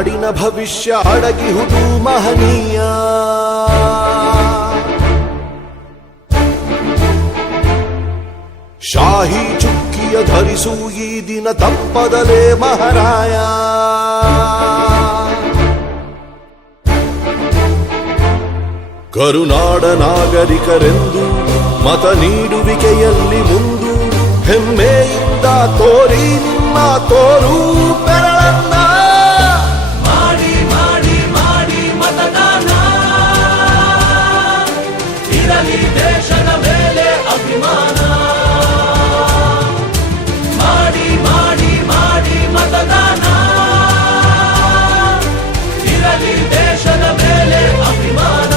ನಾಡಿನ ಭವಿಷ್ಯ ಅಡಗಿಹುದು ಮಹನೀಯ. ಶಾಹಿ ಚುಕ್ಕಿಯ ಧರಿಸು ಈ ದಿನ ತಪ್ಪದಲೇ ಮಹಾರಾಯ. ಕರುನಾಡ ನಾಗರಿಕರೆಂದು ಮತ ನೀಡುವಿಕೆಯಲ್ಲಿ ಮುಂದು ಹೆಮ್ಮೆಯಿಂದ ತೋರಿ ನಿಮ್ಮ ತೋರು ಬೆರಳನ್ನ. ಮಾಡಿ ಮಾಡಿ ಮಾಡಿ ಮತದಾನ, ಇರಲಿ ದೇಶದ ಮೇಲೆ ಅಭಿಮಾನ. ಮಾಡಿ ಮಾಡಿ ಮಾಡಿ ಮತದಾನ, ಇರಲಿ ದೇಶದ ಮೇಲೆ ಅಭಿಮಾನ.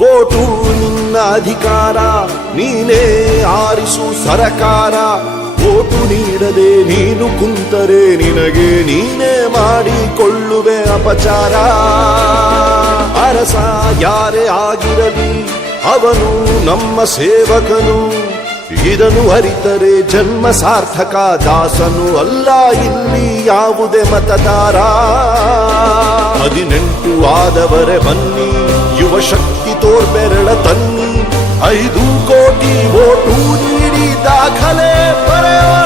ವೋಟು ನಿನ್ನ ಅಧಿಕಾರ, ನೀನೇ ಆರಿಸು ಸರಕಾರ. ವೋಟು ನೀಡದೆ ನೀನು ಕುಂತರೆ ನಿನಗೆ ನೀನೇ ಮಾಡಿಕೊಳ್ಳುವೆ ಅಪಚಾರ. ಅರಸ ಯಾರೇ ಆಗಿರಲಿ ಅವನು ನಮ್ಮ ಸೇವಕನು, ಇದನ್ನು ಅರಿತರೆ ಜನ್ಮ ಸಾರ್ಥಕ. ದಾಸನು ಅಲ್ಲ ಇಲ್ಲಿ ಯಾವುದೇ ಮತದಾರ. 18 ಆದವರೆ ಬನ್ನಿ, ಯುವ ಶಕ್ತಿ ತೋರ್ಬೆರಳ ತನ್ನಿ. 5 ಕೋಟಿ ವೋಟು ನೀಡಿ ದಾಖಲೆ ಬರೆಯೋಣ.